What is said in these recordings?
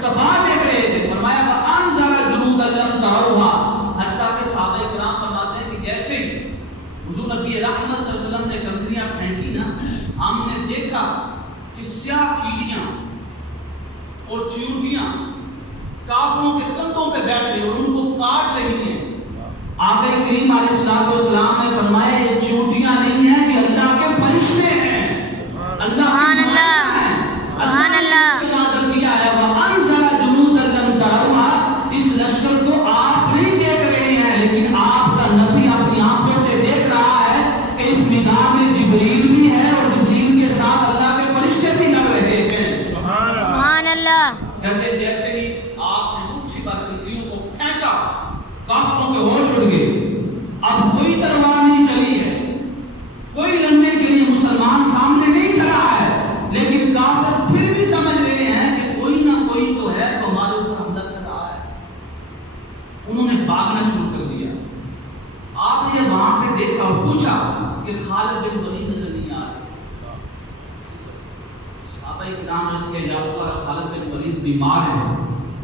مصطفیٰ دیکھ رہے تھے. فرمایا وَأَنزَلَ جُنُودًا لَّمْ تَرَوْهَا، حتیٰ کہ صحابہ کرام فرماتے ہیں کہ جیسے حضور نبی رحمت صلی اللہ علیہ وسلم نے کنکریاں پھینکی نا، ہم نے دیکھا کہ سیاہ کیڑیاں اور چیونٹیاں کافروں کے کندھوں پہ بیٹھ رہی اور ان کو کاٹ رہی ہیں. آقا کریم علیہ السلام نے فرمایا یہ چیونٹیاں نہیں ہیں، یہ اللہ کے فرشتے ہیں. سبحان اللہ، سبحان اللہ. نازل کیا ہے وَأَنزَلَ جُنُودًا لَّمْ تَرَوْهَا، اس لشکر کو آپ نہیں دیکھ رہے ہیں لیکن آپ کا نبی اپنی آنکھوں سے دیکھ رہا ہے کہ اس میدان میں جبریل بھی ہے اور جبریل کے ساتھ اللہ کے فرشتے بھی لگ رہے ہیں. سبحان اللہ. کہتے جیسے ہی آپ نے مٹھی بھر کنکریوں کو پھینکا کافروں کے ہوش اڑ گئے. اب کوئی تلوار نہیں چلی ہے، کوئی لڑنے کے لیے مسلمان سامنے نہیں کھڑا ہے، لیکن کافر پھر بھی سمجھ رہے ہیں کہ کوئی نہ کوئی تو ہے جو ہمارے اوپر حملہ کر رہا ہے. انہوں نے بھاگنا شروع کر دیا. آپ نے وہاں پہ دیکھا اور پوچھا کہ خالد بن ولید نظر نہیں آ رہا. صحابہ کرام اس کے یا رسول اللہ خالد بن ولید بیمار ہیں،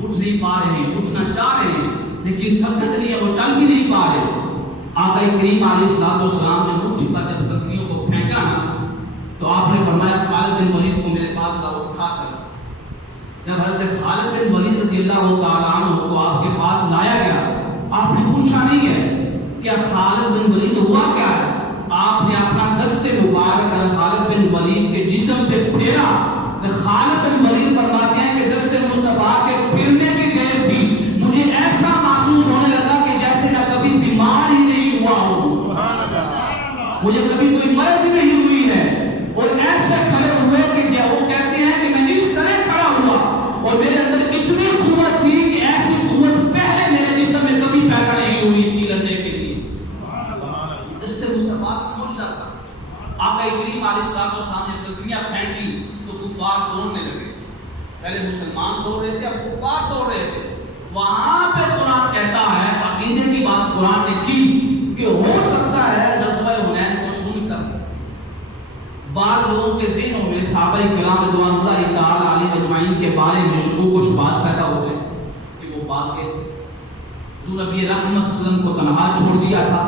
اٹھ نہیں پا رہے ہیں، اٹھنا چاہ رہے ہیں لیکن سکت نہیں ہے، وہ چل بھی نہیں پا رہے. آقا کریم علیہ السلام نے مٹھی پر جب کنکریوں کو پھینکا نا تو آپ نے فرمایا خالد بن ولید کو میرے پاس لاؤ اٹھا کر. جب حضرت خالد بن ولید رضی اللہ تعالیٰ عنہ کو آپ کے پاس لایا گیا، آپ نے پوچھا نہیں ہے کہ خالد بن ولید ہوا کیا ہے. آپ نے اپنا دست مبارک خالد بن ولید کے جسم پہ پھیرا. خالد بن ولید فرماتے ہیں کہ دست مصطفیٰ کے پھرنے کی دیر تھی، مجھے ایسا محسوس ہونے لگا کہ جیسے میں کبھی بیمار ہی نہیں ہوا ہوں، مجھے کبھی کوئی مرض ہی نہیں ہوئی ہے. اور ایسے کھڑے ہوئے کہ وہ کہتے ہیں کہ میں اس طرح کھڑا ہوا اور میرے اندر اتنی قوت تھی کہ ایسی قوت پہلے میرے جسم میں کبھی پیدا نہیں ہوئی تھی لڑنے کے لیے. دست مصطفیٰ کا معجزہ تھا. آقا کریم علیہ السلام نے کنکریاں پھینکی تو کفار دوڑنے لگے. پہلے مسلمان دوڑ رہے تھے، اب کفار دوڑ رہے تھے. وہاں پہ قرآن کہتا ہے، عقیدے کی بات قرآن نے کی کہ ہو سکتا ہے غزوہ حنین کو سن کر بعض لوگوں کے ذہنوں میں صحابہ کرام رضوان اللہ تعالی علیہم اجمعین کے بارے میں شکوک و شبہات پیدا ہو گئے کہ وہ بات گئے تھے. حضور نبی رحمت صلی اللہ علیہ وسلم کو تنہا چھوڑ دیا تھا.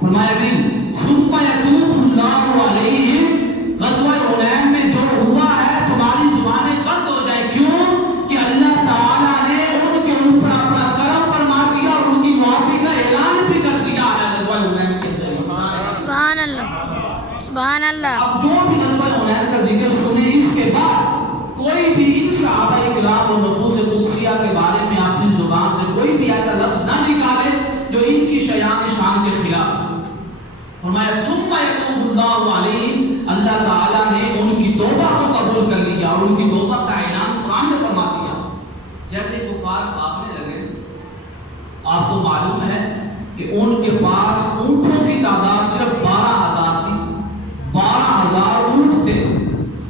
فرمایا نہیں ثم یتوب اللہ علیہم، غزوہ حنین میں جو ہوا ہے تمہاری زبانیں بند ہو جائیں. کیوں کہ اللہ تعالیٰ نے ان کے اوپر اپنا کرم فرما دیا اور ان کی معافی کا اعلان بھی کر دیا ہے غزوہ حنین کے ذریعے. سبحان اللہ، سبحان اللہ. اب جو بھی غزوہ حنین کا ذکر سنے اس کے بعد کوئی بھی ان صحابہ کرام اور نفوس قدسیہ کے بارے میں اپنی زبان سے کوئی بھی ایسا لفظ نہ نکالے جو ان کی شان کے خلاف. فرمایا ثم یتوب اللہ علیہم، اللہ تعالیٰ نے ان کی توبہ کو قبول کر لیا اور ان کی توبہ کا اعلان قرآن نے فرما دیا. جیسے کفار بھاگنے لگے، آپ کو معلوم ہے کہ ان کے پاس اونٹوں کی تعداد صرف 12,000 تھی. 12,000 اونٹ تھے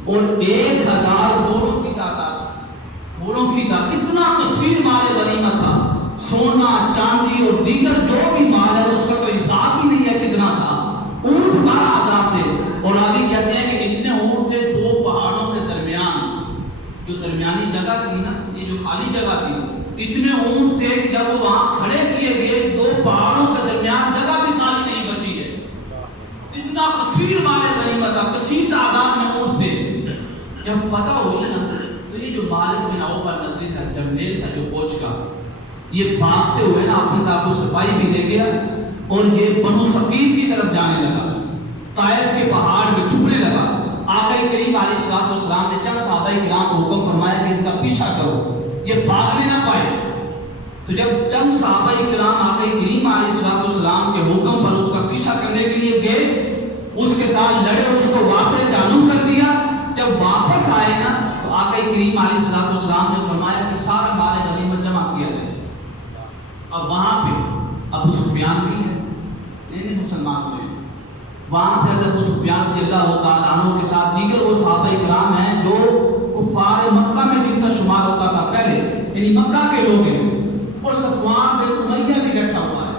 اور 1,000 گھوڑوں کی تعداد تھی. گھوڑوں کی تعداد اتنا کثیر مال غنیمت تھا. سونا چاندی اور دیگر جو بھی مال ہے اس کا کوئی حساب ہی نہیں ہے کتنا تھا. اونٹ 12,000 تھے. اور آگے کہتے ہیں کہ اتنے اونٹ تھے دو پہاڑوں کے درمیان، جو درمیانی جگہ تھی نا، یہ جو خالی جگہ تھی، اتنے اونٹ تھے کہ جب وہ وہاں کھڑے کیے گئے دو پہاڑوں کے درمیان جگہ بھی خالی نہیں بچی ہے. اتنا کثیر مال غنیمت تھا، کثیر تعداد میں اونٹ تھے. جب فتح ہوئی نا تو یہ جو مالک بن عوف النضری تھا، جنرل تھا جو فوج کا، یہ بھاگتے ہوئے نا اپنے صاحب کو سپاہی بھی دے گیا اور یہ بنو ثقیف کی طرف جانے لگا. طائف کے پہاڑ میں چھپنے لگا. آقا کریم علیہ السلام نے چند صحابہ کرام کو حکم فرمایا کہ اس کا پیچھا کرو، یہ بھاگنے نہ پائے. تو جب چند صحابہ کرام آقا کریم علیہ السلام کے حکم پر اس کا پیچھا کرنے کے لیے گئے، اس کے ساتھ لڑے، اس کو وہاں سے جانب کر دیا. جب واپس آئے نا تو آقا کریم علیہ السلام نے فرمایا کہ سارا مال غنیمت جمع کیا جائے. اب وہاں پہ ابو سفیان بھی ہے، نہیں مسلمان ہوئے. وہاں پہ حضرت ابو سفیان رضی اللہ تعالیٰ عنہ کے ساتھ دیگر وہ صحابہ کرام ہیں جو کفار مکہ میں جن کا شمار ہوتا تھا پہلے، یعنی مکہ کے لوگ ہیں. اور صفوان بن امیہ بھی بیٹھا ہوا ہے.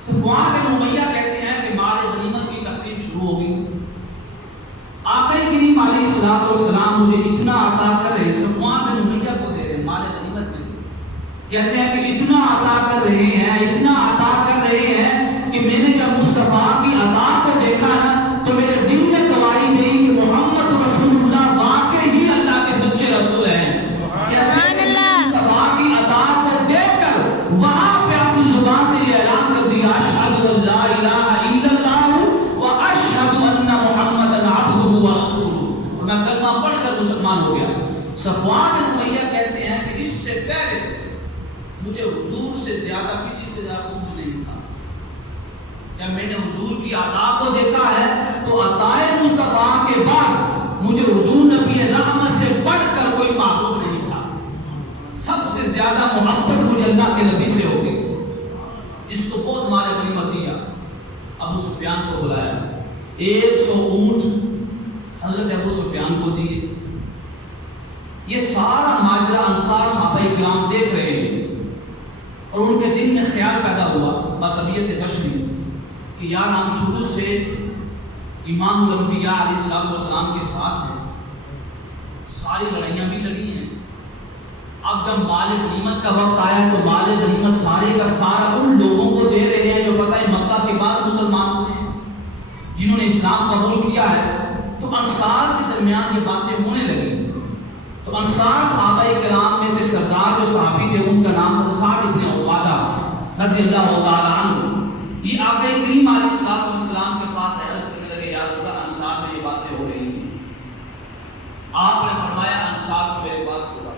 صفوان بن امیہ کہتے ہیں کہ مال غنیمت کی تقسیم شروع ہو گئی. آقا کریم علیہ السلام مجھے اتنا عطا کر رہے، صفوان بن امیہ کو دے رہے مال غنیمت کہتے ہیں کہ اتنا عطا کر رہے ہیں، اتنا عطا کر رہے ہیں کہ میں نے جب مصطفیٰ کی عطا کو دیکھا نا تو میرے دل نے گواہی دی کہ محمد رسول اللہ واقعی ہی اللہ کے سچے رسول ہیں۔ سبحان اللہ۔ مصطفیٰ کی عطا کو دیکھ کر وہاں پہ اپنی زبان سے یہ اعلان کر دیا اشہد ان لا الہ الا اللہ و اشہد ان محمد عبدہ و رسولہ، اور میں کلمہ پڑھ کر مسلمان ہو گیا۔ صفوان بن امیہ کہتے ہیں کہ اس سے پہلے مجھے حضور سے زیادہ کسی کو زیادہ کچھ نہیں تھا۔ جب میں نے حضور کی عطا کو دیکھا ہے تو عطائے مصطفیٰ کے بعد مجھے حضور نبی رحمت سے بڑھ کر کوئی معبود نہیں تھا۔ سب سے زیادہ محبت مجھے اللہ کے نبی سے ہو گئی، جس کو بہت مال غنیمت دیا۔ ابو سفیان کو بلایا، 100 اونٹ حضرت ابو سفیان کو دیے۔ یہ سارا ماجرا انصار صحابہ کرام دیکھ رہے ہیں اور ان کے دل میں خیال پیدا ہوا بطبیعت بشری کہ یار ہم شروع سے امام الانبیاء علیہ السلام کے ساتھ ہیں، ساری لڑائیاں بھی لڑی ہیں، اب جب مال غنیمت کا وقت آیا تو مال غنیمت سارے کا سارا ان لوگوں کو دے رہے ہیں جو فتح مکہ کے بعد مسلمان ہوئے ہیں، جنہوں نے اسلام قبول کیا ہے۔ تو انصار کے درمیان یہ باتیں ہونے لگی۔ تو انصار صحابہ کرام میں سے سردار جو صحابی تھے ان کا نام تھا سعد بن عبادہ رضی اللہ تعالی عنہ۔ یہ آقا کریم علیہ السلام کے پاس عرض کرنے لگے یا رسول اللہ انصار میں یہ باتیں ہو رہی ہیں۔ آپ نے فرمایا انصار کو میرے پاس بلا۔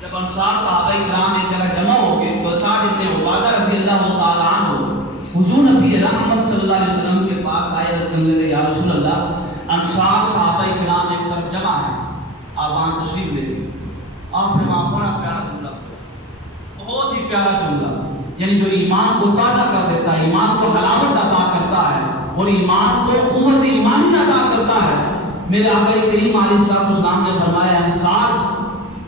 جب انصار صحابہ کرام ایک جگہ جمع ہو گئے تو سعد بن عبادہ رضی اللہ تعالی عنہ حضور نبی رحمت صلی اللہ علیہ وسلم کے پاس آئے، عرض کرنے لگے یا رسول اللہ انصار صحابہ کرام ایک طرف جمع ہیں، آپ وہاں تشریف لے گئے۔ آپ نے وہاں بڑا پیارا جملہ، بہت ہی پیارا جملہ، یعنی جو ایمان کو تازہ کر دیتا ہے، ایمان کو حلاوت عطا کرتا ہے اور ایمان کو قوت ایمانی عطا کرتا ہے۔ میرے آقا کریم علیہ السلام نے فرمایا انصار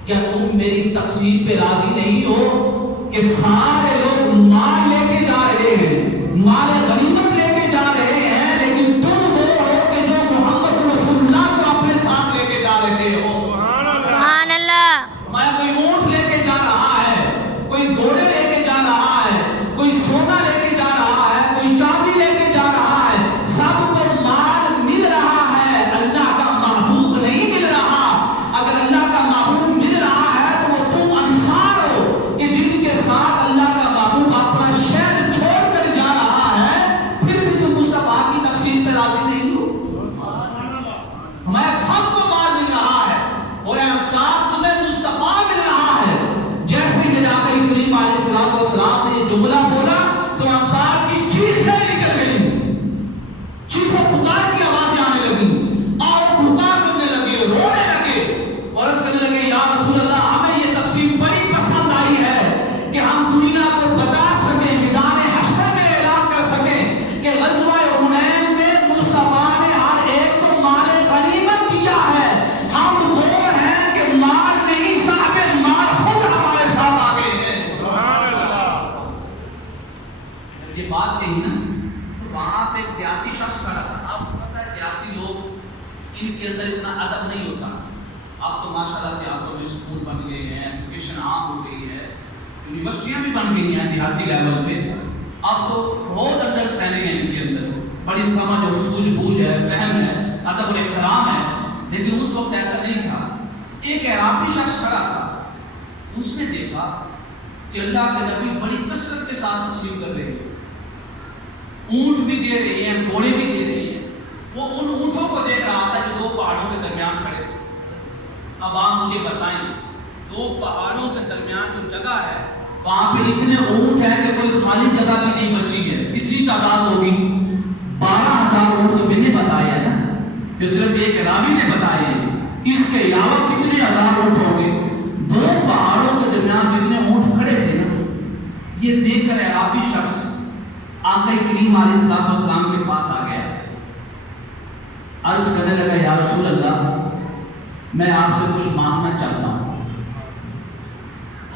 کیا تم میری اس تقسیم پہ راضی نہیں ہو کہ سارے لوگ مال لے کے جا رہے ہیں، مال غنیمت لے کے جا رہے ہیں، لیکن تم وہ ہو کہ جو محمد رسول اللہ کو اپنے ساتھ لے کے جا رہے ہو۔ سبحان اللہ۔ میں کوئی اونٹ لے کے جا رہا ہے، کوئی گھوڑے لے کے جا رہا ہے، کوئی سونا لے کے جا رہا ہے، کوئی چاندی لے کے جا رہا ہے، سب کو مال مل رہا ہے، اللہ کا محبوب نہیں مل رہا۔ اگر اللہ کا محبوب مل رہا ہے تو وہ تم انصار ہو کہ جن کے ساتھ اللہ کا محبوب اپنا شہر چھوڑ کر جا رہا ہے، پھر بھی تم مصطفیٰ کی تقسیم پہ راضی نہیں ہو۔ ہمیں سب کو مال مل رہا ہے اور انصار تمہیں مصطفیٰ مل رہا ہے۔ جیسے ہی میرے آقا کریم علیہ السلام نے یہ جملہ بولا تو انصار کی چیخیں نکل گئی، چیخوں پکار کی آوازیں آنے لگی اور پکار کرنے لگے، رونے لگے اور عرض کرنے لگے یا رسول اللہ ہمیں یہ تقسیم بڑی پسند آئی ہے کہ ہم دنیا کو بتا سکیں، میدان حشر میں اعلان کر سکیں کہ غزوہ حنین میں مصطفیٰ نے ہر ایک کو مال غنیمت دیا ہے۔ ہم وہ ہیں کہ مال نہیں صاحب مال خود ہمارے ساتھ آ گئے ہیں۔ سبحان اللہ۔ یہ بات کہی نا تو وہاں پہ ایک دیہاتی شخص کھڑا تھا۔ آپ کو پتا ہے دیہاتی لوگ ان کے اندر اتنا ادب نہیں ہوتا۔ اب تو ماشاءاللہ دیہاتوں میں اسکول بن گئے ہیں، ایجوکیشن عام ہو گئی ہے، یونیورسٹیاں بھی بن گئی ہیں دیہاتی لیول پہ۔ اب تو بہت انڈرسٹینڈنگ ہے ان کے اندر، بڑی سمجھ اور سوجھ بوجھ ہے، فہم ہے، ادب اور احترام ہے، لیکن اس وقت ایسا نہیں تھا۔ ایک عراقی شخص کھڑا تھا، اس نے دیکھا کہ اللہ کے نبی بڑی کثرت کے ساتھ تقسیم کر رہے ہیں، اونٹ بھی دے رہے ہیں، گھوڑے بھی دے رہے ہیں۔ وہ ان اونٹوں کو دیکھ رہا تھا جو 2 پہاڑوں کے درمیان کھڑے تھے۔ اب آپ مجھے بتائیں 2 پہاڑوں کے درمیان جو جگہ ہے وہاں پہ اتنے اونٹ ہیں کہ کوئی خالی جگہ بھی نہیں بچی ہے، کتنی تعداد ہوگی؟ 12,000 اونٹ میں نے بتایا ہے نا، جو صرف ایک راوی نے بتائے ہیں، اس کے علاوہ کتنے ہزار اونٹ ہوں گے؟ 2 پہاڑوں کے درمیان جتنے اونٹ کھڑے تھے نا، یہ دیکھ کر عربی شخص آقا کریم علیہ السلام کے پاس آ گیا، عرض کرنے لگا یا رسول اللہ میں آپ سے کچھ مانگنا چاہتا ہوں۔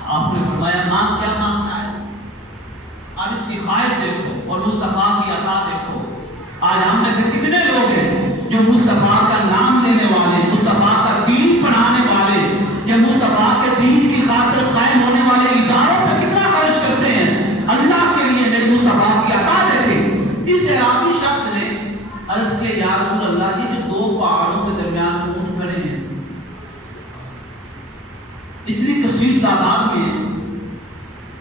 آپ نے فرمایا مانگ، کیا مانگنا ہے؟ آپ اس کی خواہش دیکھو اور مصطفیٰ کی عطا دیکھو۔ آج ہم میں سے کتنے لوگ ہیں جو مصطفیٰ کا نام لینے والے، مصطفیٰ کا دین پڑھانے والے یا مصطفیٰ کے دین کی خاطر قائم ہونے والے کثیر تعداد میں ہیں.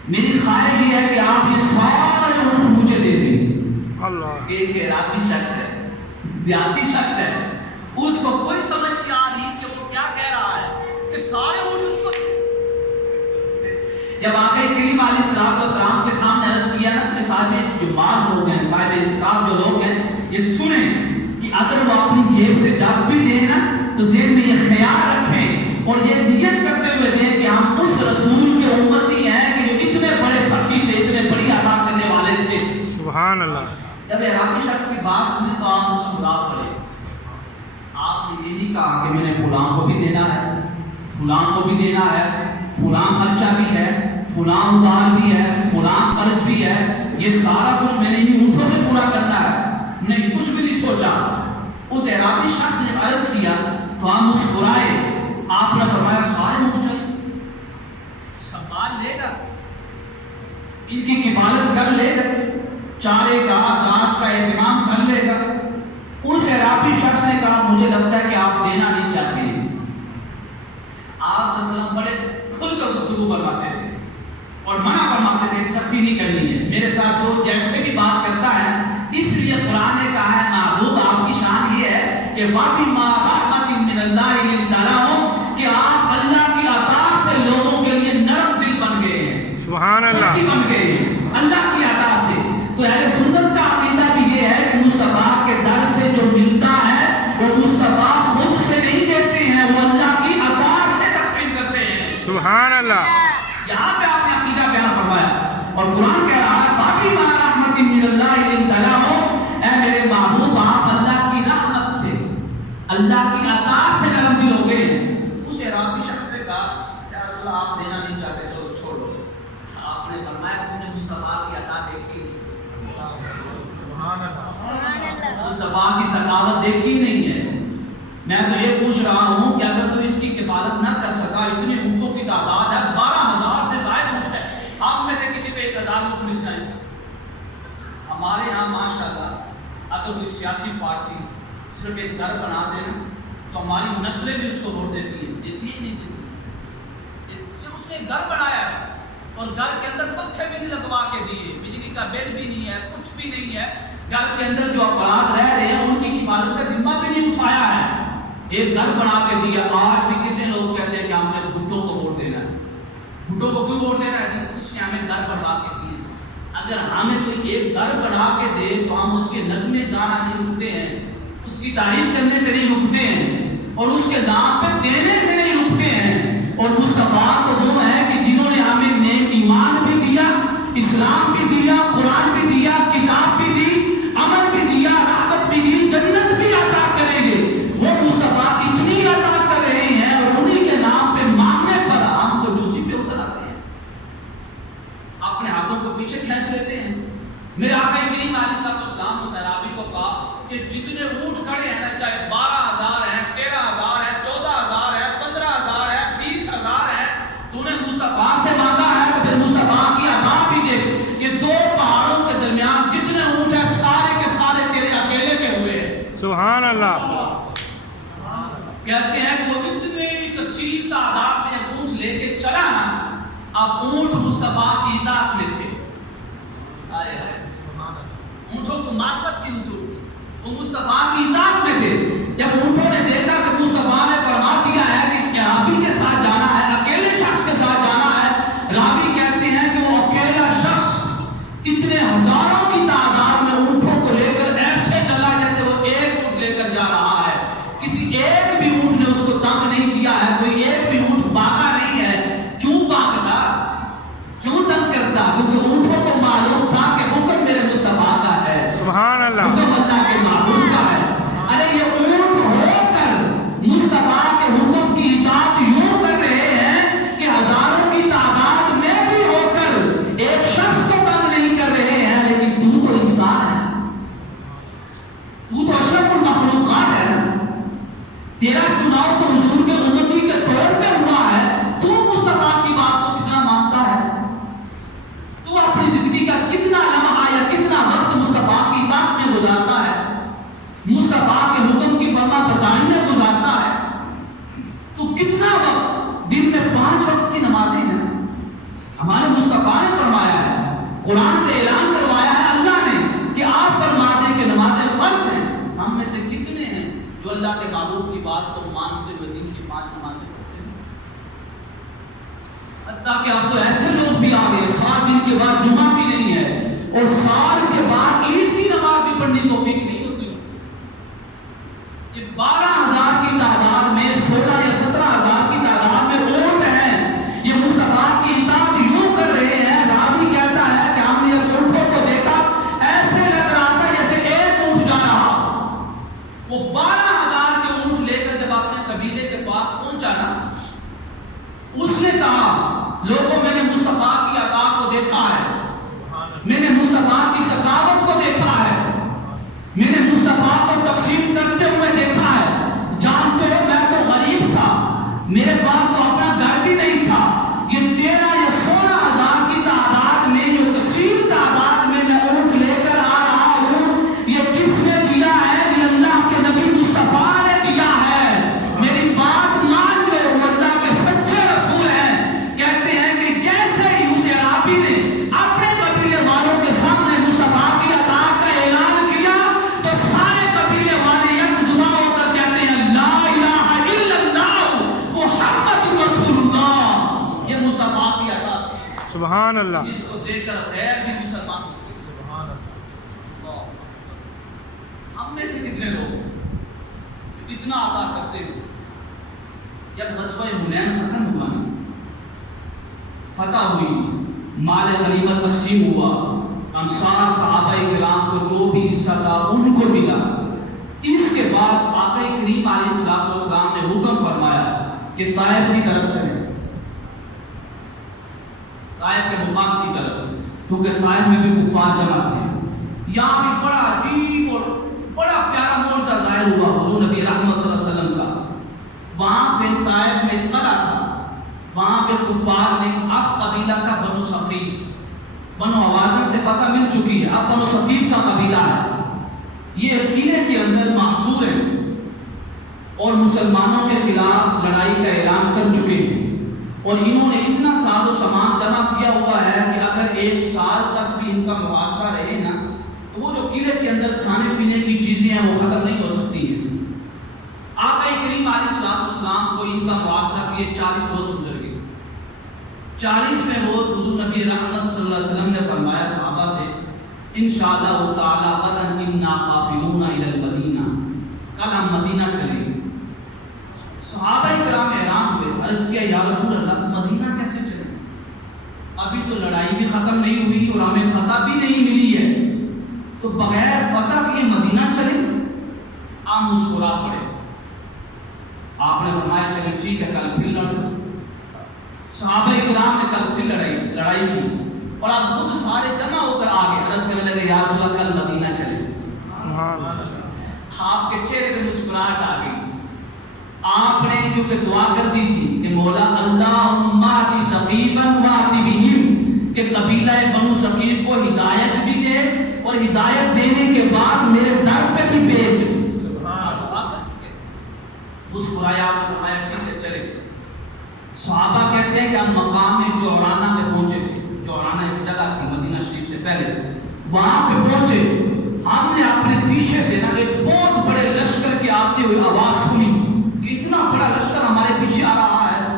میری خواہش یہ ہے کہ آپ یہ سارے اونٹ مجھے دے دیں. اللہ ایک عراقی شخص ہے, دیہاتی شخص ہے, اس کو کوئی سمجھ نہیں آ رہی کہ وہ کیا کہہ رہا ہے کہ سارے اونٹ اس کو. جب آقا کریم علیہ الصلوۃ والسلام کے سامنے عرض کیا نا, اپنے صاحب جو مال لوگ ہیں, صاحب اسکار جو لوگ ہیں, یہ سنیں کہ اگر وہ اپنی جیب سے جب بھی دیں نا تو ذہن میں یہ خیال رکھیں اور یہ نیت کرتے ہوئے دیں کہ ہم اس رسول کے امتی ہیں کہ جو اتنے بڑے سخی تھے, اتنے بڑی عطا کرنے والے تھے. سبحان اللہ. جب عراقی شخص کی بات سنی تو آپ مسکرا پڑے. آپ نے یہ نہیں کہا کہ میں نے فلاں کو بھی دینا ہے, فلاں کو بھی دینا ہے, فلاں خرچہ بھی ہے, فلاں ادار بھی ہے, فلاں قرض بھی ہے, یہ سارا کچھ میں نے انہیں اونٹوں سے پورا کرنا ہے. نہیں, کچھ بھی نہیں سوچا. اس عراقی شخص نے عرض کیا تو آپ مسکرائے. آپ نے فرمایا سارے اونٹ چاہیے, سنبھال لے گا, ان کی کفالت کر لے گا, چارے کا گھاس کا اہتمام کر لے گا. اس عراقی شخص نے کہا مجھے لگتا ہے کہ آپ دینا نہیں چاہتے ہیں. آپ صلی اللہ علیہ وسلم بڑے کھل کر گفتگو فرماتے تھے اور منع فرماتے تھے کہ سختی نہیں کرنی ہے. میرے ساتھ وہ جیسے بھی بات کرتا ہے, اس لیے قرآن نے کہا ہے محبوب آپ کی شان یہ ہے کہ وَبِمَا رَحْمَةٍ مِّنَ اللَّهِ لِنْتَ لَهُمْ, کہ آپ اللہ کی عطا سے لوگوں کے لیے نرم دل بن گئے ہیں, سبحان اللہ. سختی بن گئے ہیں اللہ کی عطا سے. تو اہل سنت کا عقیدہ بھی یہ ہے کہ مصطفیٰ کے در سے جو ملتا ہے وہ مصطفیٰ خود سے نہیں دیتے ہیں, وہ اللہ کی عطا سے تقسیم کرتے ہیں. سبحان اللہ. یہاں پہ آپ نے عقیدہ بیان فرمایا اور قرآن کہہ رہا ہے فَبِمَا رَحْمَةٍ مِّنَ اللَّهِ لِنْتَ لَهُمْ, اے میرے محبوب آپ اللہ کی رحمت سے, اللہ کی عطا سے نرم دل ہو گئے ہیں. اس عراقی شخص نے کہا یا رسول اللہ آپ دینا نہیں چاہتے, چلو چھوڑ دو. آپ نے فرمایا تم نے مصطفیٰ کی عطا دیکھی نہیں, مصطفیٰ کی سخاوت دیکھی نہیں ہے. میں تو یہ پوچھ رہا ہوں کہ اگر تو اس کی کفالت نہ کر سکا, اتنے اونٹوں کی تعداد ہے, 12,000 سے زائد اونٹ ہے, آپ میں سے کسی کو 1,000 اونٹ مل جائے. ہمارے یہاں ماشاءاللہ اگر کوئی سیاسی پارٹی صرف ایک گھر بنا دے نا تو ہماری نسلیں بھی اس کو ووٹ دیتی ہیں, دیتی ہی نہیں دیتی. صرف اس نے ایک گھر بنایا ہے اور گھر کے اندر پنکھے بھی نہیں لگوا کے دیے, بجلی کا بل بھی نہیں ہے, کچھ بھی نہیں ہے. گھر کے اندر جو افراد رہ رہے ہیں ان کی کفالت کا ذمہ بھی نہیں اٹھایا ہے, ایک گھر بنا کے دیا. آج بھی کتنے لوگ کہتے ہیں کہ ہم نے بھٹو کو ووٹ دینا ہے. بھٹو کو کیوں ووٹ دینا ہے؟ اس نے ہمیں گھر بنوا کے دیے. اگر ہمیں کوئی ایک گھر بنا کے دے تو ہم اس کے نغمے گانا نہیں رکتے ہیں, اس کی تعریف کرنے سے نہیں رکتے ہیں اور اس کے نام پہ دینے سے نہیں رکتے ہیں. اور مصطفیٰ تو وہ ہے کہ جنہوں نے ہمیں نیک ایمان بھی دیا, اسلام بھی دیا, قرآن بھی دیا, کتاب بھی دی, امن بھی دیا, رحمت بھی دی, جنت بھی عطا کریں گے. وہ مصطفیٰ اتنی عطا کر رہے ہیں اور انہی کے نام پہ مانگنے پر ہم کو دوسری پہ اتر آتے ہیں, اپنے ہاتھوں کو پیچھے کھینچ لیتے ہیں. میرے آقا کریم علیہ الصلوۃ والسلام اس عرابی کو کہا کہ جتنے اونٹ کھڑے ہیں نا, چاہے 12,000 ہیں, 13,000 ہیں, 14,000 ہیں, 15,000 ہیں, 20,000 ہیں, تو نے مصطفیٰ سے مانگا ہے تو پھر مصطفیٰ کی عطا بھی دے. یہ دو پہاڑوں کے درمیان جتنے اونٹ ہیں سارے کے سارے تیرے اکیلے پہ ہوئے ہیں. سبحان اللہ. کہتے ہیں کہ وہ اتنی کثیر تعداد میں اونٹ لے کے چلا نا, اب اونٹ مصطفیٰ کی اطاعت میں تھے. اونٹوں کو معرفت تھی حضور کی, وہ مصطفیٰ کی اطاعت میں تھے. جب اونٹوں نے دیکھا کہ مصطفیٰ نے فرما دیا ہے کہ اس کے عربی کے ساتھ جانا ہے, اکیلے شخص کے ساتھ جانا ہے, راوی کہتے ہیں کہ وہ اکیلا شخص اتنے ہزاروں کی تعداد میں اونٹوں کو لے کر ایسے چلا جیسے وہ ایک اونٹ لے کر جا رہا ہے. کسی ایک بھی اونٹ نے اس کو تنگ نہیں کیا ہے, کوئی ایک بھی اونٹ بھاگا نہیں ہے. کیوں بھاگتا, کیوں تنگ کرتا؟ کیونکہ اونٹوں کو معلوم تھا کہ حکم میرے مصطفیٰ کا ہے, سبحان اللہ. حکم اللہ کے محبوب کا ہے. ارے قرآن سے اعلان کروایا ہے اللہ نے کہ آپ فرما دیں کہ نمازیں فرض ہیں. ہم میں سے کتنے ہیں جو اللہ کے محبوب کی بات کو مانتے ہوئے دن کی 5 نمازیں پڑھتے ہیں؟ حتیٰ کہ اب تو ایسے لوگ بھی آ گئے 7 دن کے بعد جمعہ بھی نہیں ہے اور سال کے بعد عید کی نماز بھی پڑھنے کی توفیق نہیں ہوتی. یہ 12,000 کی تعداد میں 16 یا 17,000 کی تعداد میں اونٹ ہیں. یہ مصطفیٰ کی اطاعت یوں کر رہے ہیں. راوی کہتا ہے کہ ہم نے یہ اونٹوں کو دیکھا ایسے لگ رہا تھا جیسے ایک اونٹ جا رہا. وہ 12,000 کے اونٹ لے کر جب اپنے قبیلے کے پاس پہنچا نا, اس نے کہا لوگوں میں نے مصطفیٰ کی عطا کو دیکھا ہے, میں نے مصطفیٰ کی سخاوت کو دیکھا ہے, میں نے مصطفیٰ کو تقسیم کرتے ہوئے دیکھا ہے. جانتے ہو میں تو غریب تھا, میرے پاس تو اپنا گھر بھی نہیں تھا. یہ 13 یا 16,000 کی تعداد میں جو کثیر تعداد میں اونٹ لے کر آ رہا ہوں, یہ کس نے دیا ہے؟ یہ اللہ کے نبی مصطفیٰ نے دیا ہے. میری بات مان لو, وہ اللہ کے سچے رسول ہیں. کہتے ہیں کہ جیسے ہی اس عرابی نے اپنے قبیلے والوں کے سامنے مصطفیٰ کی عطا کا اعلان کیا تو سارے قبیلے والے یک زباں ہو کر کہتے ہیں لا الہ الا اللہ محمد رسول اللہ. یہ مصطفیٰ کی عطا تھی. سبحان اللہ. اس کو دیکھ کر غیر بھی مسلمان ہوتے. سبحان اللہ. ہم میں سے کتنے لوگ اتنا عطا کرتے ہیں؟ جب غزوہ حنین ختم ہوا نا, فتح ہوئی, مال غنیمت تقسیم ہوا, انصار صحابہ کرام کو جو بھی حصہ تھا ان کو ملا. اس کے بعد آقا کریم علیہ السلام نے حکم فرمایا کہ طائف کی طرف چلیں, طائف کے مقام کی طرف, کیونکہ طائف میں بھی کفار جمع تھے. یہاں بھی بڑا عجیب اور بڑا پیارا معجزہ ظاہر ہوا حضور نبی رحمت صلی اللہ علیہ وسلم کا. وہاں پہ طائف میں قلعہ تھا, وہاں پہ کفار نے, اب قبیلہ تھا بنو ثقیف, بنو حوازن سے فتح مل چکی ہے, اب بنو ثقیف کا قبیلہ ہے. یہ قلعے کے اندر محصور ہیں اور مسلمانوں کے خلاف لڑائی کا اعلان کر چکے ہیں. اور انہوں نے اتنا ساز و سامان جمع کیا ہوا ہے کہ اگر 1 سال تک بھی ان کا محاصرہ رہے نا تو وہ جو قلعے کے اندر کھانے پینے کی چیزیں ہیں وہ ختم نہیں ہو سکتی ہیں. آقا کریم علیہ السلام کو ان کا محاصرہ کیے 40 روز گزر گئے. 40ویں روز حضور نبی رحمت صلی اللہ علیہ وسلم نے فرمایا صحابہ سے انشاءاللہ تعالی غدا انا قافلون الی المدینہ, کل ہم مدینہ چلیں گے. صحابہ کرام حیران ہوئے, عرض کیا یا رسول اللہ مدینہ کیسے چلیں؟ ابھی تو لڑائی بھی ختم نہیں ہوئی اور ہمیں فتح بھی نہیں ملی ہے, تو بغیر فتح کے مدینہ چلیں؟ آپ مسکرا پڑے. آپ نے فرمایا چلیں ٹھیک ہے کل پھر لڑیں. صحابہ کرام نے کل پھر لڑائی کی اور آپ خود سارے جمع ہو کر آگے عرض کرنے لگے یا رسول اللہ کل مدینہ چلیں. آپ کے چہرے پہ مسکراہٹ آ گئی. آپ نے کیونکہ دعا کر دی تھی کہ مولا اللہم اہد ثقیفا واہد بہم, کہ قبیلہ بنو ثقیف کو ہدایت بھی دے اور ہدایت دینے کے بعد میرے در پہ بھی بھیج. مسکرایا, آپ نے فرمایا ٹھیک ہے چلے. صحابہ کہتے ہیں کہ ہم مقام جعرانہ میں پہنچے تھے. جعرانہ ایک جگہ تھی مدینہ شریف سے پہلے, وہاں پہ پہنچے. ہم نے اپنے پیچھے سے نا ایک بہت بڑے لشکر کی آتے ہوئے آواز سنی کہ اتنا بڑا لشکر ہمارے پیچھے آ رہا ہے.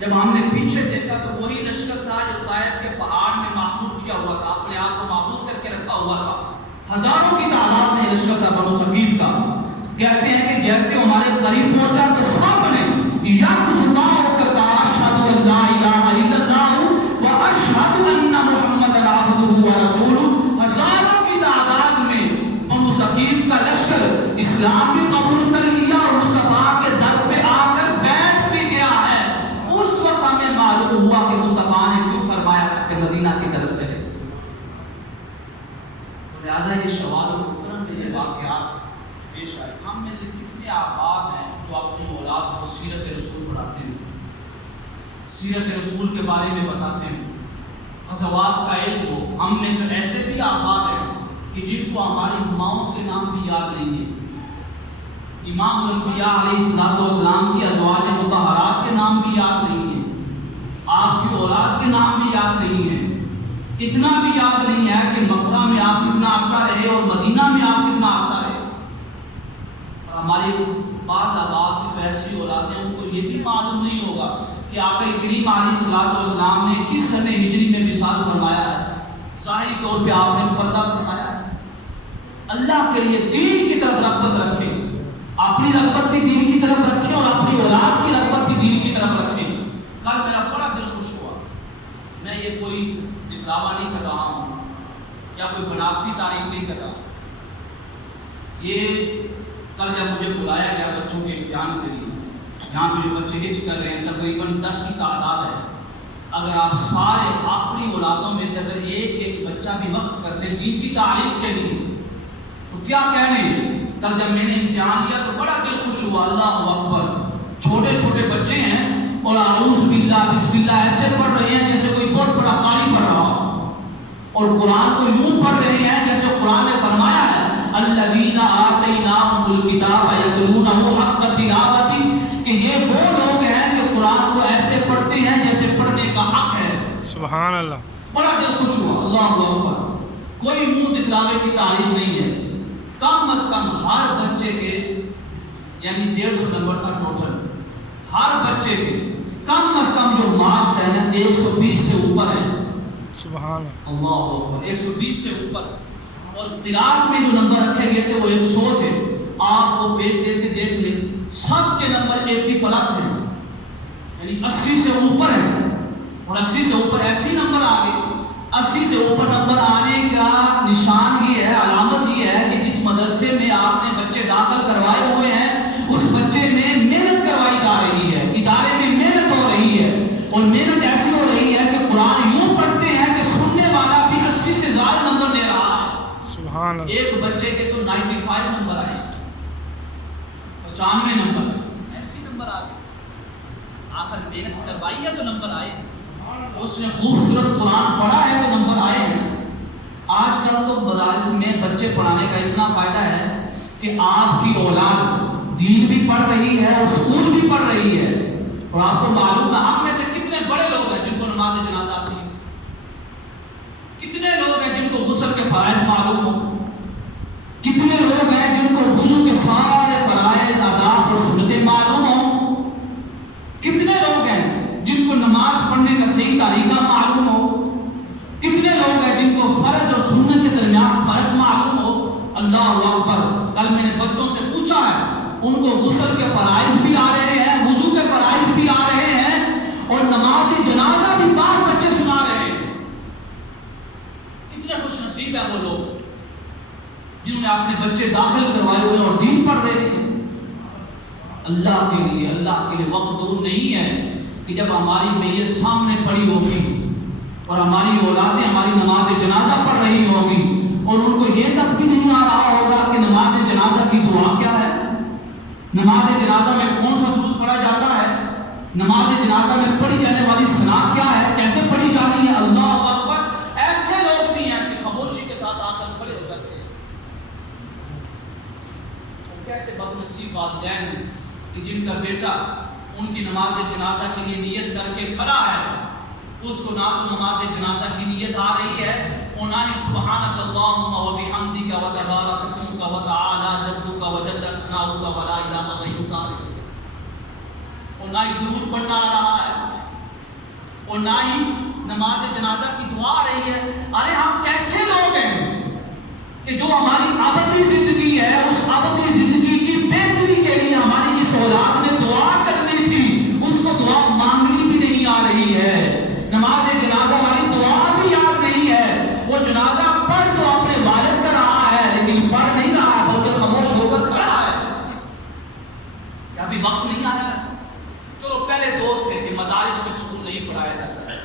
جب ہم نے پیچھے دیکھا تو وہی لشکر تھا جو طائف کے پہاڑ میں محصور کیا ہوا تھا, اپنے آپ کو محفوظ کر کے رکھا ہوا تھا. ہزاروں کی تعداد میں لشکر تھا بنو ثقیف کا. کہتے ہیں کہ جیسے ہمارے قریب پہنچا تو سب نے یک زباں ہو کر کہا اشہد ان لا الہ الا اللہ و اشہد ان محمد عبدہ و رسولہ. ہزاروں کی تعداد میں بنو ثقیف کا لشکر اسلام بھی قبول کر لیا اور مصطفیٰ کے در پہ آ کر بیٹھ بھی گیا ہے. اس وقت ہمیں معلوم ہوا کہ مصطفیٰ نے کیوں فرمایا تھا کہ مدینہ کی طرف چلے. لہٰذا یہ شوال و مکرم میں یہ واقعات پیش آئے. ہم میں سے کتنے احباب ہیں جو اپنی اولاد کو سیرت رسول پڑھاتے ہیں, سیرت رسول کے بارے میں بتاتے ہیں, غزوات کا علم ہو. ہم میں سے ایسے بھی احباب ہیں کہ جن کو ہماری ماؤں کے نام بھی یاد نہیں ہے. امام الانبیاء علیہ السلام کی ازواج مطہرات کے نام بھی یاد نہیں ہیں, آپ کی اولاد کے نام بھی یاد نہیں ہیں. اتنا بھی یاد نہیں ہے کہ مکہ میں آپ کتنا عرصہ رہے اور مدینہ میں آپ کتنا عرصہ رہے. اور ہمارے بعض احباب کی تو ایسی اولادیں ان کو یہ بھی معلوم نہیں ہوگا کہ آقا کریم علیہ الصلوۃ والسلام نے کس سنہ ہجری میں وصال فرمایا ہے. ظاہری طور پہ آپ نے پردہ فرمایا ہے. اللہ کے لیے دین کی طرف رغبت رکھیں, اپنی رغبت بھی دین کی طرف رکھیں اور اپنی اولاد کی رغبت بھی دین کی طرف رکھیں. کل میرا بڑا دل خوش ہوا, میں یہ کوئی دکھلاوا نہیں کر رہا ہوں یا کوئی بناوٹی تعریف نہیں کر رہا. یہ کل جب مجھے بلایا گیا بچوں کے امتحان کے لیے, یہاں پہ جو بچے حفظ کر رہے ہیں تقریباً 10 کی تعداد ہے. اگر آپ سارے اپنی اولادوں میں سے اگر ایک ایک بچہ بھی وقف کرتے دین کی تعلیم کے لیے تو کیا کہنے. کل جب میں نے امتحان لیا تو بڑا دل خوش ہوا. اللہ اکبر, چھوٹے چھوٹے بچے ہیں اور اعوذ باللہ بسم اللہ ایسے پڑھ رہے ہیں جیسے کوئی بہت بڑا قاری پڑھ رہا ہو, اور قرآن کو یوں پڑھ رہے ہیں جیسے قرآن نے فرمایا ہے الذین آتیناہم الکتاب یتلونہ حق تلاوتہ, کہ یہ وہ لوگ ہیں کہ قرآن کو ایسے پڑھتے ہیں جیسے پڑھنے کا حق ہے. سبحان اللہ. بڑا دل خوش ہوا. اللہ اکبر. کوئی منہ دکھلاوے کی تعریف نہیں ہے. کم از کم ہر بچے کے یعنی 150 نمبر تھا ٹوٹل, ہر بچے کے کم از کم جو مارکس ہے نا 120 سے اوپر ہے. سبحان اللہ اکبر, 120 سے اوپر. اور قرات میں جو نمبر رکھے گئے تھے وہ 100 تھے. آپ وہ پیج دیکھ لیں, سب کے نمبر 80 پلس ہیں, یعنی 80 سے اوپر ہے. اور 80 سے اوپر ایسے ہی نمبر آ گئے. 80 سے اوپر نمبر آنے کا نشان یہ ہے, علامت یہ ہے کہ جس مدرسے میں آپ نے بچے داخل کروائے ہوئے ہیں اس بچے میں محنت کروائی جا رہی ہے, ادارے میں محنت ہو رہی ہے. اور محنت ایسی ہو رہی ہے کہ قرآن یوں پڑھتے ہیں کہ سننے والا بھی 80 سے زائد نمبر لے رہا ہے. سبحان اللہ. ایک بچے کے تو 95 نمبر آئے, 95 نمبر ایسی نمبر آ گئے. آخر محنت کروائی ہے تو نمبر آئے, اس نے خوبصورت قرآن پڑھا ہے تو نمبر آئے ہیں. آج کل تو مدارس میں بچے پڑھانے کا اتنا فائدہ ہے کہ آپ کی اولاد دین بھی پڑھ رہی ہے اور اسکول بھی پڑھ رہی ہے. اور آپ کو معلوم ہے ہم میں سے کتنے بڑے لوگ ہیں جن کو نماز جنازہ آتی ہے, کتنے لوگ ہیں جن کو غسل کے فرائض معلوم ہو, کتنے لوگ ہیں جن کو وضو کے سارے فرائض آداب اور سنتیں معلوم ہوں, کتنے لوگ ہیں جن کو نماز پڑھنے کا صحیح طریقہ معلوم ہو, کتنے لوگ ہیں جن کو فرض اور سنت کے درمیان فرق معلوم ہو. اللہ اکبر. کل میں نے بچوں سے پوچھا ہے, ان کو غسل کے فرائض بھی آ رہے ہیں, وضو کے فرائض بھی آ رہے ہیں اور نماز جنازہ بھی بعض بچے سنا رہے ہیں. کتنے خوش نصیب ہیں وہ لوگ جنہوں نے اپنے بچے داخل کروائے ہوئے اور دین پڑھ رہے ہیں. اللہ کے لیے وقت دور نہیں ہے کہ جب ہماری میت سامنے پڑی ہوگی اور ہماری اولادیں ہماری نماز جنازہ پڑھ رہی ہوگی اور ان کو یہ تک بھی نہیں آ رہا ہوگا کہ نماز جنازہ کی دعا کیا ہے, نماز جنازہ میں کون سا درود پڑھا جاتا ہے, نماز جنازہ میں پڑھی جانے والی ثنا کیا ہے, کیسے پڑھی جانی ہے. اللہ اکبر. ایسے لوگ بھی ہیں کہ خاموشی کے ساتھ آ کر کھڑے ہو جاتے ہیں. کیسے بد نصیب والدین کہ جن کا بیٹا ان کی نماز جنازہ کے لیے نیت کر کے کھڑا ہے, اس کو نہ تو نماز جنازہ کی نیت آ رہی ہے اور نہ ہی سبحانک اللہم و بحمدک و تبارک اسمک و تعالی جدک و جل ثناؤک و لا الہ غیرک, اور نہ ہی درود پڑھنا آ رہا ہے اور نہ ہی نماز جنازہ کی دعا آ رہی ہے. ارے ہم کیسے لوگ ہیں کہ جو ہماری ابدی زندگی ہے اس ابدی زندگی کی بہتری کے لیے ہماری جس اولاد نے دعا کرنی تھی اس کو دعا مانگنی بھی نہیں آ رہی ہے. نماز جنازہ والی دعا بھی یاد نہیں ہے. وہ جنازہ پڑھ تو اپنے والد کا رہا ہے لیکن پڑھ نہیں رہا بلکہ خاموش ہو کر کھڑا ہے. کیا ابھی وقت نہیں آیا ہے؟ چلو پہلے دور تھے کہ مدارس میں سکول نہیں پڑھایا جاتا ہے,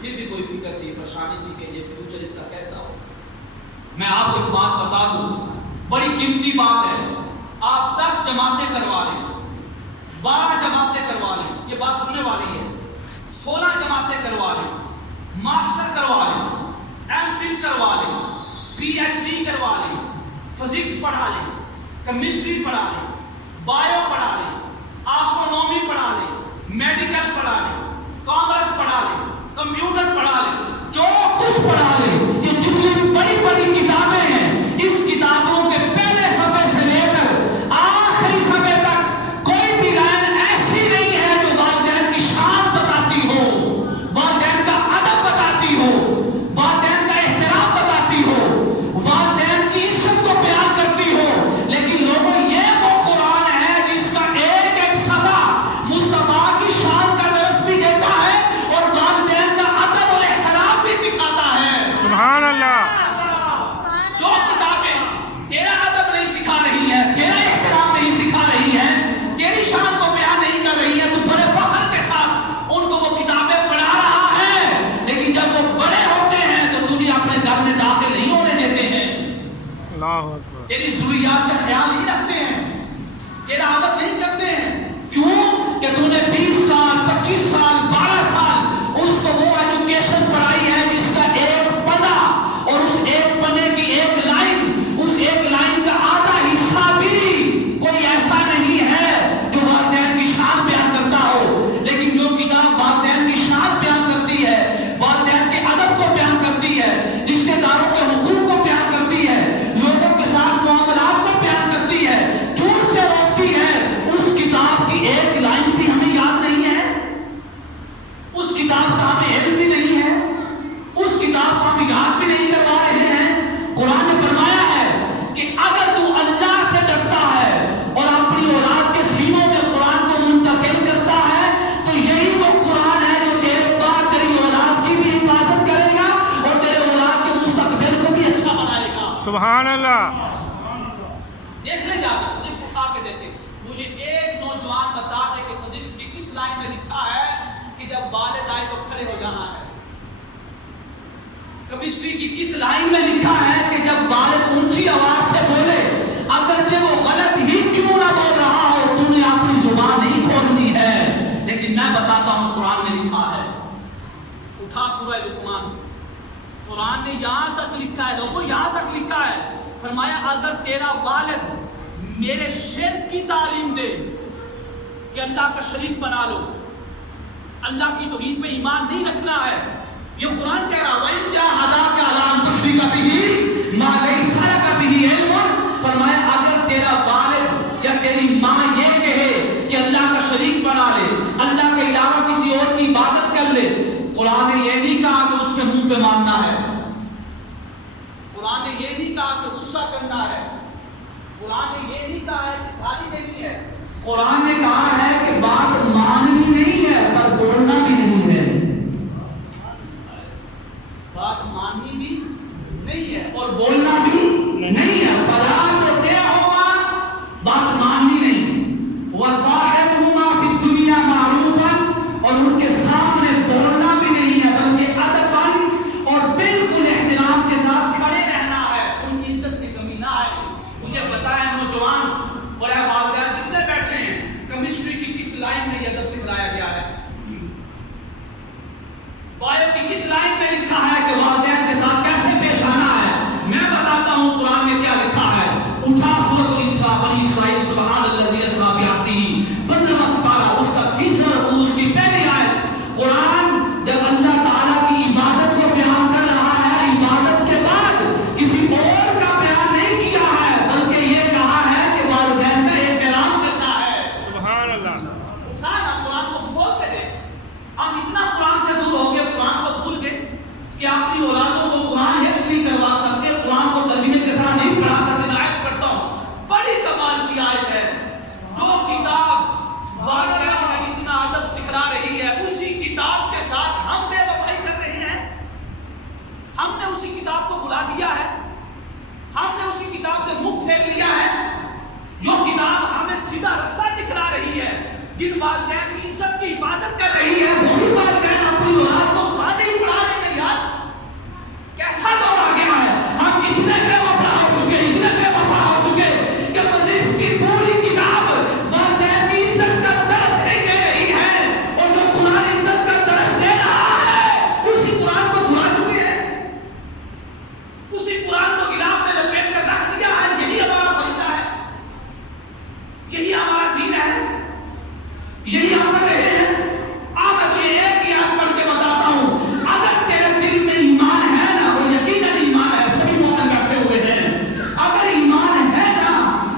پھر بھی کوئی فکر تھی, پریشانی تھی کہ یہ فیوچر اس کا کیسا ہو. میں آپ کو ایک بات بتا دوں, بڑی قیمتی بات ہے. آپ 10 جماعتیں کروا لیں, 12 جماعتیں کروا لیں, یہ بات سننے والی ہے, 16 جماعتیں کروا لیں, ماسٹر کروا لیں, ایم فل کروا لیں, پی ایچ ڈی کروا لیں, فزکس پڑھا لیں, کیمسٹری پڑھا لیں, بایو پڑھا لیں, آسٹرونومی پڑھا لیں, میڈیکل پڑھا لیں, کامرس پڑھا لیں, کمپیوٹر پڑھا لیں, جو کچھ پڑھا لیں اللہ اکبر. تیری ضروریات کا خیال نہیں رکھتے ہیں, تیرا ادب نہیں کرتے ہیں. کیوں کہ تو نے 20 سال 25 سال 12 سال اس کو وہ ایجوکیشن پڑھائی ہے جس کا ایک پنا اور اس ایک پنے کی ایک لائن کا آدھا حصہ بھی کوئی ایسا نہیں ہے جو والدین کی شان بیان کرتا ہو. لیکن جو کتاب والدین کی شان بیان کرتی ہے, والدین کے ادب کو بیان کرتی ہے, رشتہ داروں کے حقوق کو بیان کرتی ہے, لوگوں کے ساتھ معاملات کو بیان کرتی ہے, جھوٹ سے روکتی ہے, اس کتاب کی ایک لائن بھی ہمیں یاد نہیں ہے, اس کتاب کا ہمیں علم بھی نہیں ہے, اس کتاب کو ہم یاد بھی نہیں کروا رہے ہیں. قرآن نے فرمایا ہے کہ اگر تو اللہ سے ڈرتا ہے اور اپنی اولاد کے سینوں میں قرآن کو منتقل کرتا ہے تو یہی وہ قرآن ہے جو تیرے بعد تیری اولاد کی بھی حفاظت کرے گا اور تیرے اولاد کے مستقبل کو بھی اچھا بنائے گا. سبحان اللہ. دیکھ لے جا کے فزکس اٹھا کے دیکھے, مجھے ایک نوجوان بتا دے کہ فزکس کی کس لائن میں لکھا ہے کہ جب والد آئے تو کھڑے ہو جانا ہے. کیمسٹری کی کس لائن میں لکھا ہے کہ جب والد اونچی آواز سے بولے, اگرچہ وہ غلط ہی کیوں نہ بول رہا ہو, تو نے اپنی زبان نہیں کھولنی ہے. لیکن میں بتاتا ہوں قرآن میں لکھا ہے. اٹھا سورہ لقمان, قرآن نے یہاں تک لکھا ہے, لوگوں یہاں تک لکھا ہے, فرمایا اگر تیرا والد میرے شرک کی تعلیم دے کہ اللہ کا شریک بنا لو, اللہ کی توحید پہ ایمان نہیں رکھنا ہے, یہ قرآن کہہ رہا وَإِن جَاهَدَاكَ عَلَىٰ أَن تُشْرِكَ بِهِ مَا لَيْسَ لَكَ بِهِ عِلْمٌ, فرمایا اگر تیرا والد یا تیری ماں یہ کہے کہ اللہ کا شریک بنا لے, اللہ کے علاوہ کسی اور کی عبادت کر لے, قرآن نے یہ نہیں کہا کہ اس کے منہ پہ ماننا ہے, قرآن نے یہ نہیں کہا کہ غصہ کرنا ہے, قرآن نے یہ نہیں کہا ہے کہ گالی دینی ہے. قرآن نے کہا ہے کہ بات ماننی نہیں ہے پر بولنا بھی نہیں ہے, بات ماننی بھی نہیں ہے اور بولنا بھی نہیں ہے. فلا تطعهما, بات ماننی نہیں, وصاحبهما فی الدنیا معروفا, اور ان کے سامنے بولنا بھی نہیں ہے بلکہ ادبا اور بالکل احترام کے ساتھ کھڑے رہنا ہے, ان کی عزت کی کمی نہ آئے. مجھے بتائیں نوجوان اور اے والدین جتنے بیٹھے ہیں, کیمسٹری کی کس لائن میں یہ ادب سکھلایا گیا ہے, بایو کی کس لائن میں لکھا ہے کہ والدین کے ساتھ کیسے پیش آنا ہے. میں بتاتا ہوں قرآن میں کیا لکھا ہے. اٹھا سورۃ الاسراء, بنی اسرائیل سبحان الذی اسریٰ بعبدہ, 15واں سپارہ, اس کا 30واں رکوع, اس کی پہلی آیت. قرآن جب اللہ تعالیٰ کی عبادت کو بیان کر رہا ہے, عبادت کے بعد کسی اور کا بیان نہیں کیا ہے بلکہ یہ کہا ہے کہ والدین کا احترام کرنا ہے. سبحان اللہ. اٹھا نا قرآن کو کھول کے دے. ہم اتنا قرآن سے دور ہو گئے, قرآن کو بھول گئے کہ اپنی اولادوں کو قرآن حفظ نہیں کروا سکتے, قرآن کو ترجمے کے ساتھ نہیں پڑھا سکتے. آیت پڑھتا ہوں, بڑی کمال کی آیت ہے. جو کتاب والدین کا اتنا ادب سکھلا رہی ہے, اسی کتاب کے ساتھ ہم بے وفائی کر رہے ہیں. ہم نے اسی کتاب کو بلا دیا ہے, ہم نے اسی کتاب سے منہ پھیر لیا ہے. جو کتاب ہمیں سیدھا رستہ دکھلا رہی ہے, جن والدین کی عزت کی حفاظت کر رہی ہے, وہی والدین اپنی اولاد کو قرآن نہیں پڑھا رہے ہیں. یار کیسا دور آ گیا ہے. ہم اتنے بے وفا ہو چکے, اتنے بے وفا ہو چکے کہ فزکس کی پوری کتاب والدین کی عزت کا درس نہیں دے رہی ہے, اور جو قرآن عزت کا درس دے رہا ہے اسی قرآن کو بھلا چکے ہیں, اسی قرآن کو غلاف میں لپیٹ کر رکھ دیا ہے. یہی ہمارا فریضہ ہے, یہی ہمارا دین ہے, یہی ہم کر رہے ہیں. آج یہ ایک ہی آیت پڑھ کے بتاتا ہوں, اگر تیرے دل میں ایمان ہے نا, وہ یقیناً ایمان ہے, سبھی مومن بیٹھے ہوئے ہیں, اگر ایمان ہے نا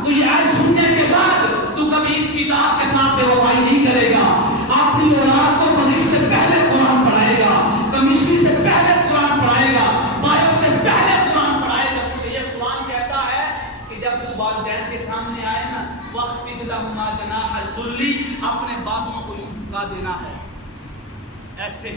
تو یہ آیت سننے کے بعد تو کبھی اس کتاب کے ساتھ بے وفائی نہیں کرے گا. اپنی اولاد کو فزکس سے پہلے قرآن پڑھائے گا, کیمسٹری سے پہلے قرآن پڑھائے گا, بایو سے پہلے قرآن پڑھائے گا. کیونکہ یہ قرآن کہتا ہے کہ جب تو والدین کے سامنے آئے نا, وَخْفِضْ لَهُمَا جَنَاحَ الذُّلِّ, اپنے بازوؤں کو جھکا دینا ہے, ایسے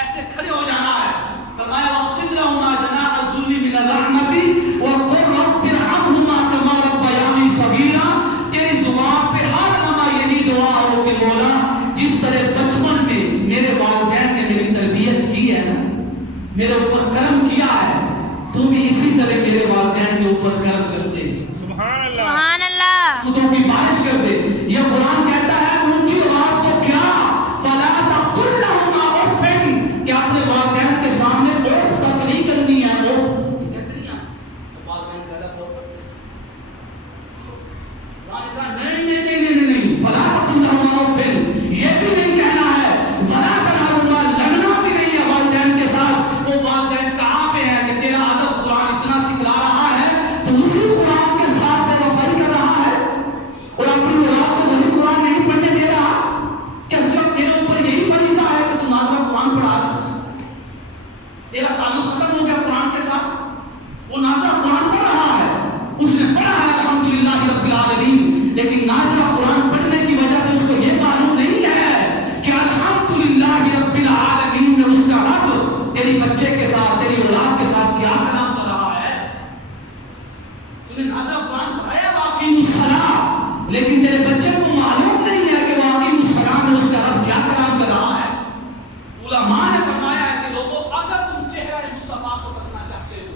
ایسے کھڑے ہو جانا ہے. فرمایا وَخْفِضْ لَهُمَا جَنَاحَ الذُّلِّ مِنَ الرَّحْمَةِ وَقُلْ رَبِّ ارْحَمْهُمَا كَمَا رَبَّيَانِي صَغِيرًا. تیری زبان پہ ہر لمحہ یہی دعا ہو کہ مولا جس طرح بچپن میں میرے والدین نے میری تربیت کی ہے نا, میرے اوپر کرم کیا ہے, تو بھی اسی طرح میرے والدین کے اوپر کرم کر دے، سبحان اللہ سبحان اللہ تو کی بارش کر دے۔ یہ قرآن کہتا ہے اونچی آواز تو کیا فلا تقل لهما اف، کہ اپنے والدین کے سامنے اف تک نہیں کرنی ہے۔ اف کہتے نہیں ہیں والدین زیادہ نہیں فلا تقل لهما اف، یہ بھی نہیں کہنا ہے ولا تنهرهما، لڑنا بھی نہیں ہے والدین کے ساتھ۔ وہ والدین کہاں پہ ہے کہ تیرا ادب قرآن اتنا سکھلا رہا ہے تو اسی قرآن کے ساتھ بے وفائی کر رہا ہے اور اپنی اولاد کو وہی قرآن نہیں پڑھنے دے رہا؟ کیا صرف تیرے اوپر یہی فریضہ ہے کہ تو نازلہ قرآن پڑھا رہا؟ تیرا تعلق ختم ہو گیا قرآن کے ساتھ؟ وہ نازلہ قرآن پڑھ رہا ہے، اس نے پڑھا ہے الحمدللہ رب العالمین، لیکن نازلہ قرآن پڑھنے کی وجہ سے اس کو یہ معلوم نہیں ہے کہ الحمدللہ رب العالمین میں اس کا رب تیری بچے کے ساتھ، تیری اولاد کے ساتھ کیا کلام کر رہا ہے۔ تو نے نازلہ قرآن پڑھایا واقعی الصلاۃ، لیکن تیرے بچے کو معلوم نہیں ہے کہ واقعی الصلاۃ میں اس کا رب کیا کلام کر رہا ہے۔ علماء نے فرمایا ہے کہ لوگوں اگر تم چہرہ مصطفیٰ کو کرنا چاہتے ہو،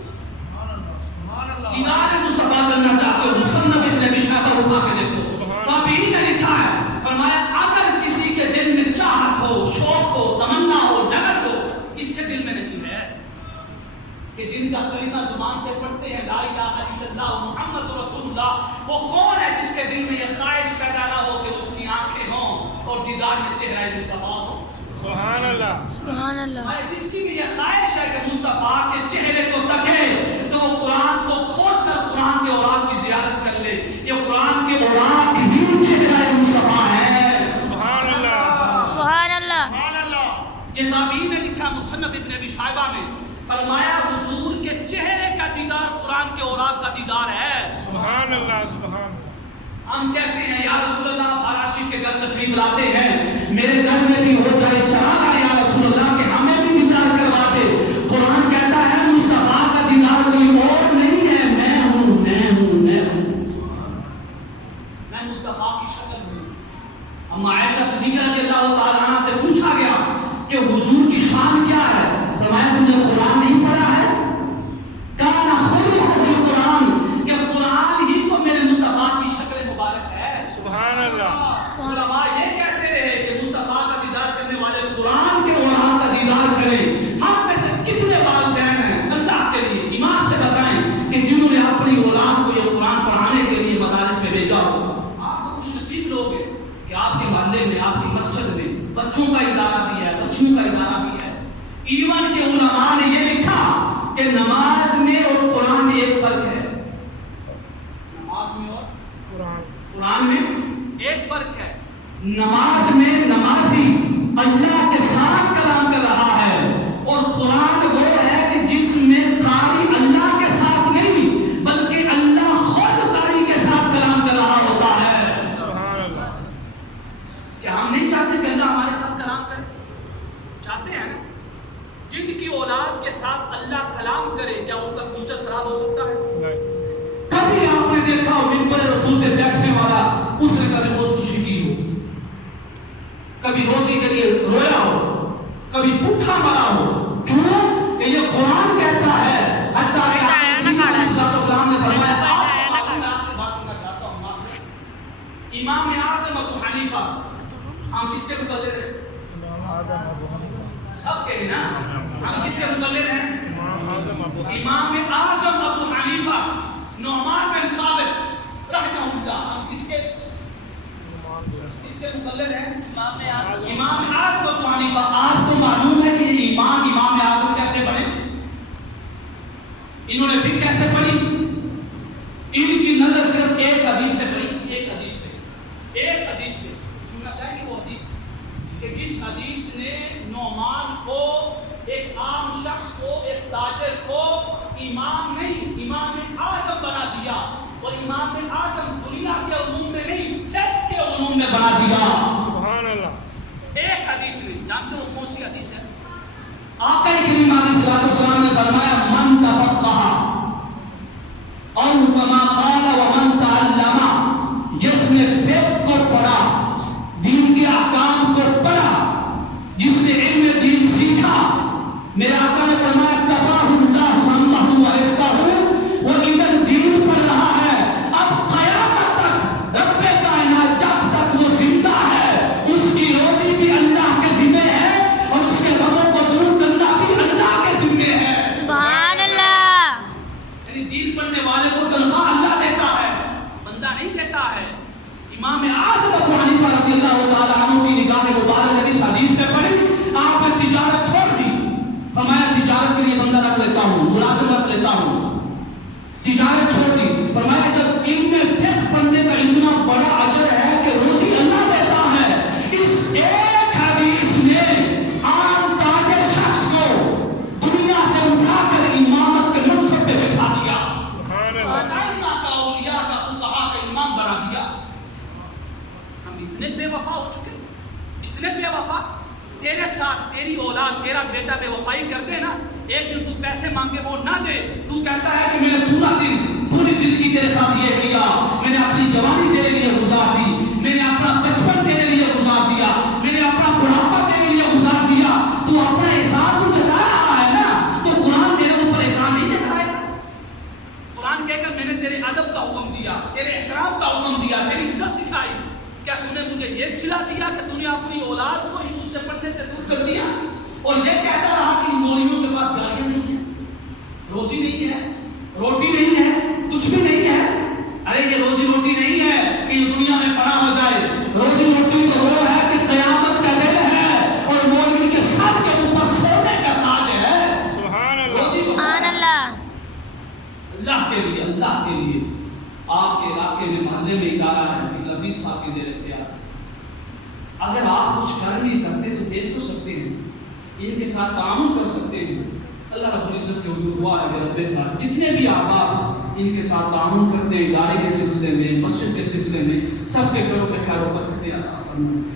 دیدار مصطفیٰ کرنا چاہتے ہو، مصنف ابن ابی شیبہ اٹھا کے دیکھو، تابعین نے لکھا ہے، فرمایا اگر کسی کے دل میں چاہت ہو، شوق ہو، تمنا ہو، لگن ہو، کس کے دل میں نہیں ہے کہ جن کا کلمہ زبان سے پڑھتے ہیں لا الہ الا اللہ محمد رسول اللہ، وہ کون ہے جس کے دل میں یہ خواہش پیدا نہ ہو کہ اس کی آنکھیں ہوں اور دیدار میں چہرہ مصطفیٰ ہو؟ سبحان اللہ سبحان اللہ جس کی بھی یہ خواہش ہے کہ مصطفیٰ کے چہرے کو تکے تو وہ قرآن کو کھول کر قرآن کے اوراق کی زیارت کر لے۔ یہ قرآن کے اوراق ہی چہرہ مصطفیٰ ہے۔ سبحان اللہ سبحان اللہ سبحان اللہ۔ یہ تابعین نے لکھا مصنف ابن ابی شیبہ میں، فرمایا حضور کے چہرے کا دیدار قرآن کے اوراق کا دیدار ہے۔ سبحان اللہ سبحان اللہ۔ ہم کہتے ہیں یا رسول اللہ فراشی کے گھر تشریف لاتے ہیں، میرے گھر میں بھی ہو جائے چراغ یا رسول اللہ کہ ہمیں بھی دیدار کروا دے۔ قرآن کہتا ہے مصطفیٰ کا دیدار کوئی اور نہیں ہے، میں ہوں میں ہوں میں ہوں، میں مصطفیٰ کی شکل ہوں۔ اما عائشہ صدیقہ رضی اللہ تعالیٰ عنہ سے پوچھا گیا کہ حضور کی شان کیا ہے؟ فرمایا تجھے قرآن نہیں پڑھا ہے؟ کان خلقہ القرآن، کہ قرآن ہی تو میرے مصطفیٰ کی شکل مبارک ہے۔ سبحان اللہ۔ علماء یہ کہتے رہے کہ مصطفیٰ کا دیدار کرنے والے قرآن کے اوراق کا دیدار کریں۔ ہم میں سے کتنے والدین ہیں اللہ کے لیے ایمان سے بتائیں کہ جنہوں نے اپنی اولاد کو یہ قرآن پڑھانے کے لیے مدارس میں بھیجا ہو؟ آپ تو خوش نصیب لوگ ہیں کہ آپ کے محلے میں، آپ کی مسجد میں بچوں کا ادارہ بھی ہے، بچوں کا ادارہ بھی ہے۔ ایون کے علماء نے یہ لکھا کہ نماز میں اور قرآن میں ایک فرق ہے، نماز میں اور قرآن میں ایک فرق ہے۔ نماز میں نمازی اللہ کے ساتھ کلام کر رہا ہے اور قرآن وہ ہے کہ جس میں قاری اللہ کے ساتھ نہیں بلکہ اللہ خود قاری کے ساتھ کلام کر رہا ہوتا ہے۔ سبحان اللہ۔ کیا ہم نہیں چاہتے کہ اللہ ہمارے ساتھ کلام کرے؟ چاہتے ہیں نا؟ جن کی اولاد کے ساتھ اللہ کلام کرے کیا ان کا فیوچر خراب ہو سکتا ہے؟ نہیں۔ کبھی آپ نے دیکھا ہو منبر رسول پہ بیٹھنے والا اس نے کبھی خودکشی کی ہو، کبھی روزی کے لیے رویا ہو، کبھی پوٹھا مرا ہو؟ کیوں کہ یہ قرآن کہتا ہے، حتیٰ کہ السلام نے فرمایا امام اعظم ابو حنیفہ، ہم کس کے مقلد ہیں؟ سب کے نا، ہم کس کے مقلد ہیں؟ امام اعظم ابو حنیفہ نعمان بن ثابت رحمہ اللہ، ہم کس کے مقلد ہیں؟ امام اعظم ابو حنیفہ۔ آپ کو معلوم ہے کہ یہ امام اعظم کیسے بنے؟ انہوں نے فقہ کیسے پڑھی؟ ان کی نظر صرف ایک حدیث پہ پڑی تھی، ایک حدیث پہ سننا چاہیں کہ وہ حدیث کہ جس حدیث نے نعمان کو، ایک عام شخص کو، ایک تاجر کو امام نہیں امام اعظم بنا دیا، اور امام اعظم دنیا کے علوم میں نہیں فقہ کے علوم میں بنا دیا۔ سبحان اللہ۔ ایک حدیث نے، جانتے ہو کون سی حدیث ہے؟ آقا کریم علیہ السلام نے فرمایا من تفقہ اور کما قال ومن تعلم، جس نے فقہ کو پڑھا، دین کے احکام کو پڑھا، جس نے علم دین سیکھا، میرے آقا نے فرمایا کفاہ اللہ ہمہ ورزقہ، کرتا ہوں، تجارت چھوڑ دی. فرمایا جب علم فقہ پڑھنے کا اتنا بڑا اجر ہے کہ روزی اللہ دیتا ہے، اس ایک حدیث نے عام تاجر شخص کو دنیا سے اٹھا کر امامت کے منصب پہ بٹھا دیا. سبحان اللہ. ائمہ کا، اولیاء کا، فقہاء کا امام بنا دیا. ہم اتنے بے وفا ہو چکے، اتنے بے وفا. تیرے ساتھ تیری اولاد، تیرا بیٹا بے وفائی کر دے نا، ایک دن تو پیسے مانگے وہ نہ دے، تو کہتا ہے کہ میں نے پورا دن، پوری زندگی تیرے ساتھ یہ کیا، میں نے اپنی جوانی تیرے لیے گزار دی، میں نے اپنا بچپن تیرے لیے گزار دیا، میں نے اپنا بڑھاپا تیرے لیے گزار دیا. تو اپنا احسان تو جتا رہا ہے نا، تو قرآن تیرے اوپر احسان نہیں جتائے گا. قرآن کہے گا میں نے تیرے ادب کا حکم دیا، تیرے احترام کا حکم دیا، تیری عزت سکھائی. کیا تو نے مجھے یہ صلہ دیا کہ تو نے اپنی اولاد کو ہندو سے پڑھنے سے دور کر دیا اور یہ کہتا رہا کہ ان مولویوں کے پاس گاڑیاں نہیں ہیں، روزی نہیں ہے، روٹی نہیں ہے، کچھ بھی نہیں ہے. ارے یہ روزی روٹی نہیں ہے کہ یہ دنیا میں فنا ہو جائے. روزی روٹی تو وہ ہے کہ قیامت کا دن ہے اور مولوی کے سر کے اوپر سونے کا تاج ہے. سبحان اللہ. روزی تو سبحان اللہ. اللہ کے لیے، اللہ کے لیے. آپ کے علاقے میں محلے میں ادارہ ہے کہ نبی صاحب کی زیر اختیار. اگر آپ کچھ کر نہیں سکتے تو دیکھ تو سکتے ہیں، ان کے ساتھ تعاون کر سکتے ہیں. اللہ رب العزت کے حضور دعا ہے میرے رب کا جتنے بھی احباب ان کے ساتھ تعاون کرتے ہیں ادارے کے سلسلے میں، مسجد کے سلسلے میں، سب کے گھروں پہ خیر و برکتیں عطا فرمائے.